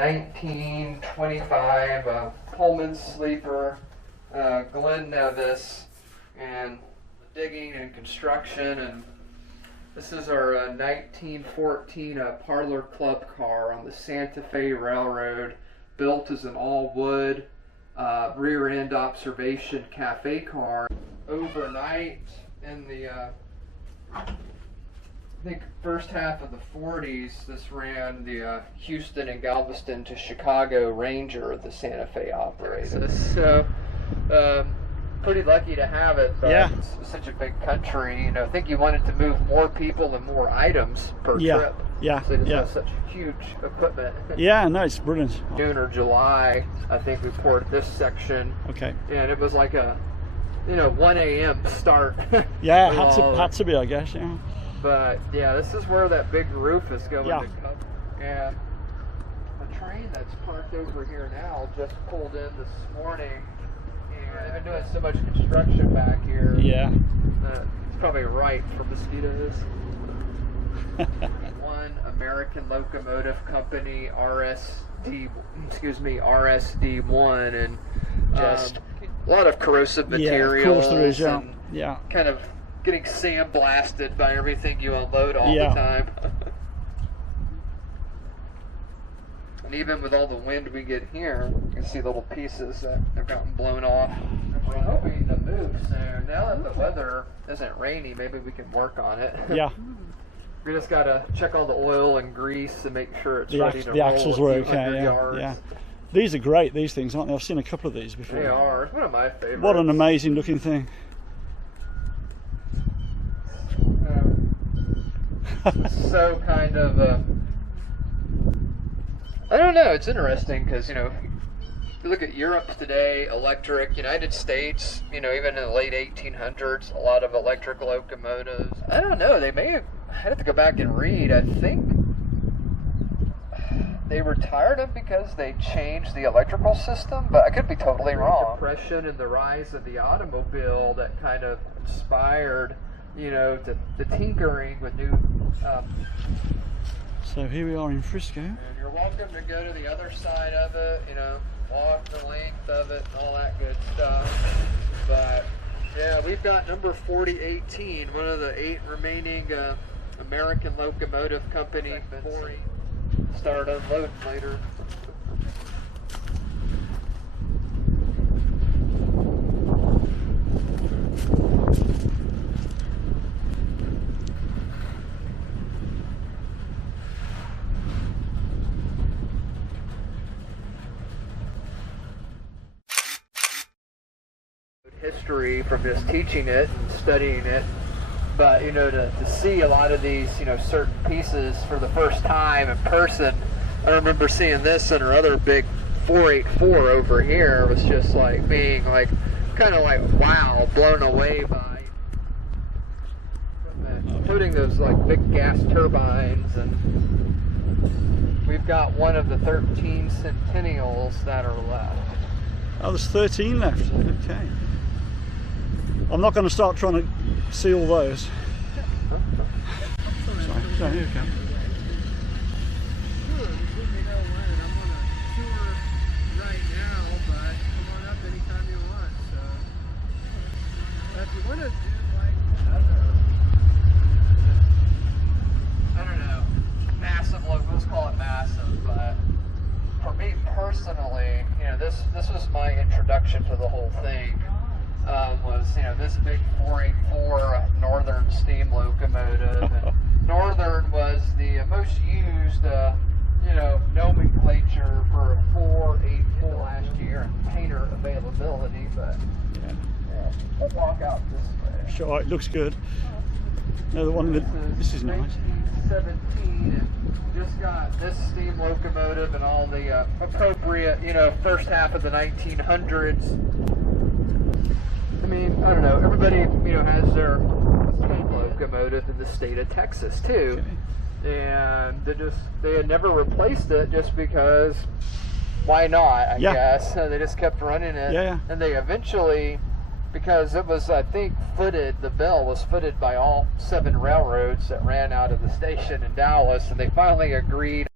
1925 Pullman sleeper, Glenn Nevis, and digging and construction. And this is our 1914 Parlor Club car on the Santa Fe Railroad, built as an all-wood rear end observation cafe car. Overnight in the I think first half of the 40s, this ran the Houston and Galveston to Chicago Ranger, the Santa Fe operator. So pretty lucky to have it, but yeah. It's such a big country. You know, I think you wanted to move more people and more items per trip. Yeah, so it has such huge equipment. Yeah, no, it's brilliant. June or July, I think we poured this section. Okay. And it was like a, 1 a.m. start. Yeah, had to be, I guess. Yeah. But yeah, this is where that big roof is going Yeah. to come. And the train that's parked over here now just pulled in this morning. And they've been doing so much construction back here. Yeah. It's probably ripe for mosquitoes. One American Locomotive Company, RSD1, and just a lot of corrosive materials. Yeah, of course there is, yeah. And yeah. kind of getting sandblasted by everything you unload all the time. And even with all the wind we get here, you can see little pieces that have gotten blown off. We're hoping to move soon. Now that the weather isn't rainy, maybe we can work on it. Yeah. We just gotta check all the oil and grease and make sure it's ready to the roll. axles were okay. Yeah. Yards. Yeah. These are great. These things, aren't they? I've seen a couple of these before. They are. It's one of my favorites. What an amazing looking thing. So kind of I don't know, it's interesting because if you look at Europe today, electric, United States, even in the late 1800s, a lot of electric locomotives. I don't know, they may have, I have to go back and read, I think they retired them because they changed the electrical system, but I could be totally wrong. Depression and the rise of the automobile that kind of inspired the tinkering with new. So here we are in Frisco. And you're welcome to go to the other side of it, walk the length of it and all that good stuff. But yeah, we've got number 4018, one of the 8 remaining American Locomotive Company. Start unloading later. History from just teaching it and studying it, but to see a lot of these certain pieces for the first time in person. I remember seeing this and our other big 484 over here. Was just like being kind of like wow, blown away by including those big gas turbines. And we've got one of the 13 Centennials that are left. Oh, there's 13 left. Okay. I'm not going to start trying to seal those. Sorry, here we go. Personally, this was my introduction to the whole thing. Was this big 484 Northern steam locomotive. And Northern was the most used nomenclature for a 484 last year and painter availability. But yeah, we'll walk out this way. Sure, it looks good. Another one. This is nice. 1917, and just got this steam locomotive and all the appropriate, first half of the 1900s. I mean, I don't know. Everybody, has their steam locomotive in the state of Texas too, and they had never replaced it just because. Why not? I guess they just kept running it, and they eventually. Because it was, I think, footed, the bell was footed by all 7 railroads that ran out of the station in Dallas, and they finally agreed